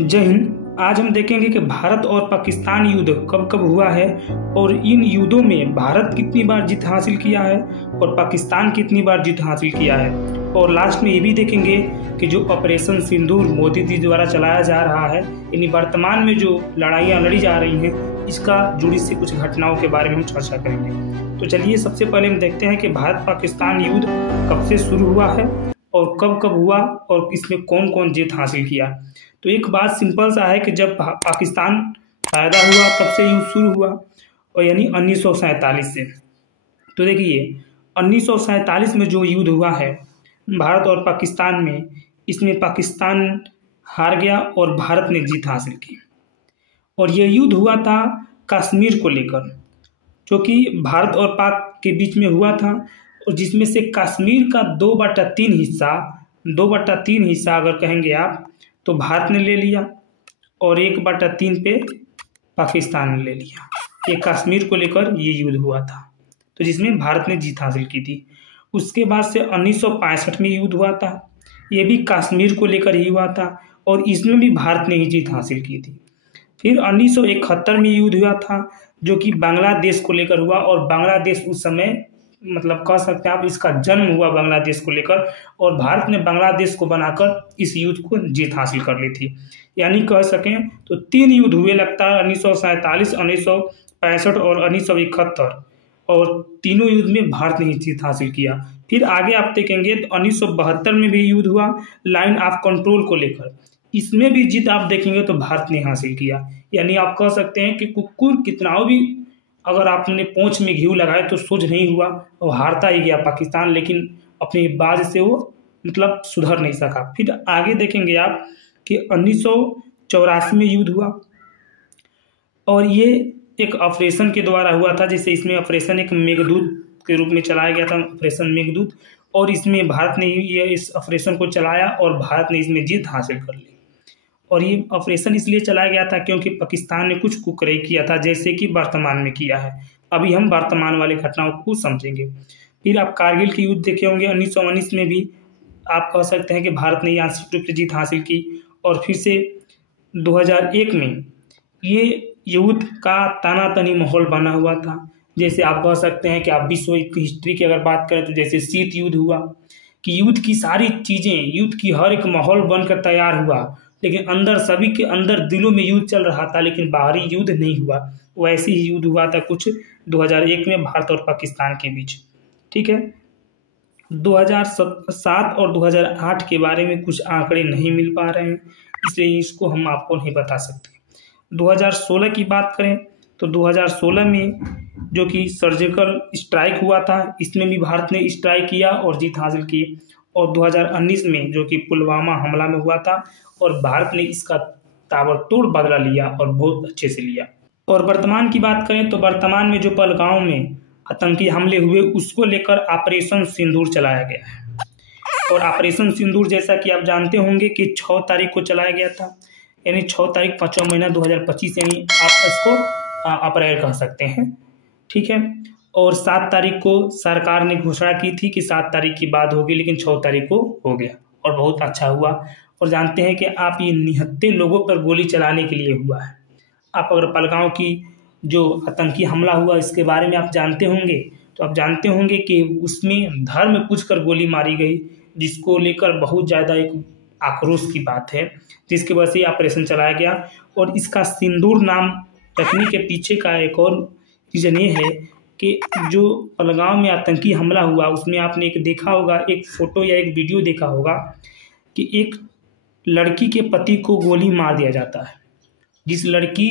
जय हिंद। आज हम देखेंगे कि भारत और पाकिस्तान युद्ध कब कब हुआ है और इन युद्धों में भारत कितनी बार जीत हासिल किया है और पाकिस्तान कितनी बार जीत हासिल किया है। और लास्ट में ये भी देखेंगे कि जो ऑपरेशन सिंदूर मोदी जी द्वारा चलाया जा रहा है, यानी वर्तमान में जो लड़ाइयाँ लड़ी जा रही हैं, इसका जुड़ी से कुछ घटनाओं के बारे में हम चर्चा करेंगे। तो चलिए सबसे पहले हम देखते हैं कि भारत पाकिस्तान युद्ध कब से शुरू हुआ है और कब कब हुआ और इसमें कौन कौन जीत हासिल किया। तो एक बात सिंपल सा है कि जब पाकिस्तान पैदा हुआ तब से युद्ध शुरू हुआ, और यानी 1947 से। तो देखिए 1947 में जो युद्ध हुआ है भारत और पाकिस्तान में, इसमें पाकिस्तान हार गया और भारत ने जीत हासिल की। और यह युद्ध हुआ था कश्मीर को लेकर, जो कि भारत और पाक के बीच में हुआ था, और जिसमें से कश्मीर का 2/3 हिस्सा अगर कहेंगे आप तो भारत ने ले लिया और 1/3 पे पाकिस्तान ने ले लिया। ये कश्मीर को लेकर ये युद्ध हुआ था, तो जिसमें भारत ने जीत हासिल की थी। उसके बाद से 1965 में युद्ध हुआ था, ये भी कश्मीर को लेकर ही हुआ था और इसमें भी भारत ने ही जीत हासिल की थी। फिर 1971 में युद्ध हुआ था, जो कि बांग्लादेश को लेकर हुआ, और बांग्लादेश उस समय मतलब कह सकते हैं आप इसका जन्म हुआ बांग्लादेश को लेकर, और भारत ने बांग्लादेश को बनाकर इस युद्ध को जीत हासिल कर ली थी। यानी कह सकें तो 3 युद्ध हुए लगातार, 1947, 1965 और 1971, और तीनों युद्ध में भारत ने जीत हासिल किया। फिर आगे आप देखेंगे तो 1972 में भी युद्ध हुआ लाइन ऑफ कंट्रोल को लेकर, इसमें भी जीत आप देखेंगे तो भारत ने हासिल किया। यानी आप कह सकते हैं कि कुकुर कितना भी अगर आपने पूंछ में घी लगाए तो सूझ नहीं हुआ और हारता ही गया पाकिस्तान, लेकिन अपनी बाज से वो मतलब सुधर नहीं सका। फिर आगे देखेंगे आप कि 1984 में युद्ध हुआ, और ये एक ऑपरेशन के द्वारा हुआ था, जैसे इसमें ऑपरेशन एक मेघदूत के रूप में चलाया गया था, ऑपरेशन मेघदूत, और इसमें भारत ने ये इस ऑपरेशन को चलाया और भारत ने इसमें जीत हासिल कर ली। और ये ऑपरेशन इसलिए चलाया गया था क्योंकि पाकिस्तान ने कुछ कुकर्म किया था, जैसे कि वर्तमान में किया है। अभी हम वर्तमान वाले घटनाओं को समझेंगे। फिर आप कारगिल के युद्ध देखे होंगे, 1919 में भी आप कह सकते हैं कि भारत ने आंशिक रूप से जीत हासिल की। और फिर से 2001 में ये युद्ध का तानातनी माहौल बना हुआ था, जैसे आप कह सकते हैं कि आप विश्व की हिस्ट्री की अगर बात करें तो जैसे शीत युद्ध हुआ, कि युद्ध की सारी चीज़ें, युद्ध की हर एक माहौल बनकर तैयार हुआ, लेकिन अंदर सभी के अंदर दिलों में युद्ध चल रहा था, लेकिन बाहरी युद्ध नहीं हुआ। वैसे ही युद्ध हुआ था कुछ 2001 में भारत और पाकिस्तान के बीच। ठीक है, 2007 और 2008 के बारे में कुछ आंकड़े नहीं मिल पा रहे हैं, इसलिए इसको हम आपको नहीं बता सकते। 2016 की बात करें तो 2016 में जो कि सर्जिकल स्ट्राइक हुआ था, इसमें भी भारत ने स्ट्राइक किया और जीत हासिल की। और 2019 में जो कि पुलवामा हमला में हुआ था, और भारत ने इसका ताबड़तोड़ बदला लिया और बहुत अच्छे से लिया। और वर्तमान की बात करें तो वर्तमान में जो पहलगांव में आतंकी हमले हुए, उसको लेकर ऑपरेशन सिंदूर चलाया गया है। और ऑपरेशन सिंदूर जैसा कि आप जानते होंगे कि 6 तारीख को चलाया गया था, यानी 6 तारीख 5वां महीना 2025, यानी आप इसको अप्रैल कह सकते हैं। ठीक है, और 7 तारीख को सरकार ने घोषणा की थी कि 7 तारीख की बात होगी, लेकिन 6 तारीख को हो गया और बहुत अच्छा हुआ। और जानते हैं कि आप ये 79 लोगों पर गोली चलाने के लिए हुआ है। आप अगर पहलगांव की जो आतंकी हमला हुआ इसके बारे में आप जानते होंगे, तो आप जानते होंगे कि उसमें धर्म पूछकर गोली मारी गई, जिसको लेकर बहुत ज़्यादा एक आक्रोश की बात है, जिसकी वजह से ऑपरेशन चलाया गया। और इसका सिंदूर नाम रखने के पीछे का एक और रीज़न ये है कि जो पहलगांव में आतंकी हमला हुआ, उसमें आपने एक देखा होगा, एक फ़ोटो या एक वीडियो देखा होगा कि एक लड़की के पति को गोली मार दिया जाता है, जिस लड़की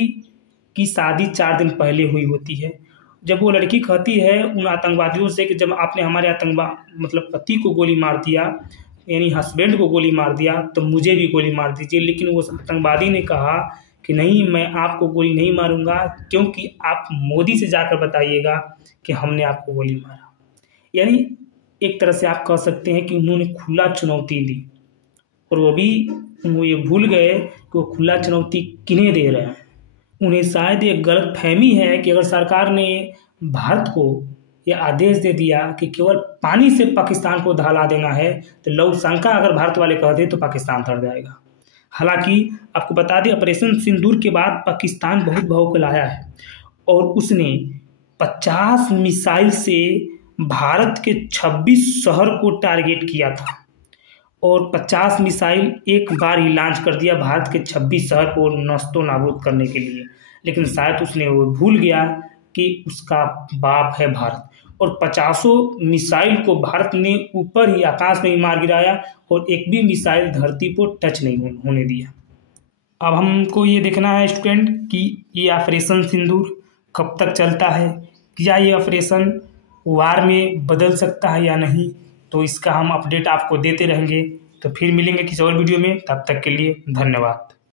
की शादी 4 दिन पहले हुई होती है। जब वो लड़की कहती है उन आतंकवादियों से कि जब आपने हमारे मतलब पति को गोली मार दिया, यानी हस्बैंड को गोली मार दिया, तो मुझे भी गोली मार दीजिए। लेकिन वो आतंकवादी ने कहा कि नहीं, मैं आपको गोली नहीं मारूंगा, क्योंकि आप मोदी से जाकर बताइएगा कि हमने आपको गोली मारा। यानी एक तरह से आप कह सकते हैं कि उन्होंने खुला चुनौती दी, और वो ये भूल गए कि वो खुला चुनौती किन्हें दे रहे हैं। उन्हें शायद ये गलत फहमी है कि अगर सरकार ने भारत को ये आदेश दे दिया कि केवल पानी से पाकिस्तान को दहला देना है, तो लघु शंका अगर भारत वाले कहते तो पाकिस्तान तर जाएगा। हालांकि आपको बता दें, ऑपरेशन सिंदूर के बाद पाकिस्तान बहुत बौखलाया है और उसने 50 मिसाइल से भारत के 26 शहर को टारगेट किया था और 50 मिसाइल एक बार ही लॉन्च कर दिया भारत के 26 शहर को नस्तो नाबूद करने के लिए। लेकिन शायद उसने वो भूल गया कि उसका बाप है भारत, और 50 मिसाइल को भारत ने ऊपर ही आकाश में ही मार गिराया और एक भी मिसाइल धरती को टच नहीं होने दिया। अब हमको ये देखना है स्टूडेंट कि ये ऑपरेशन सिंदूर कब तक चलता है, क्या ये ऑपरेशन वार में बदल सकता है या नहीं। तो इसका हम अपडेट आपको देते रहेंगे। तो फिर मिलेंगे किसी और वीडियो में, तब तक के लिए धन्यवाद।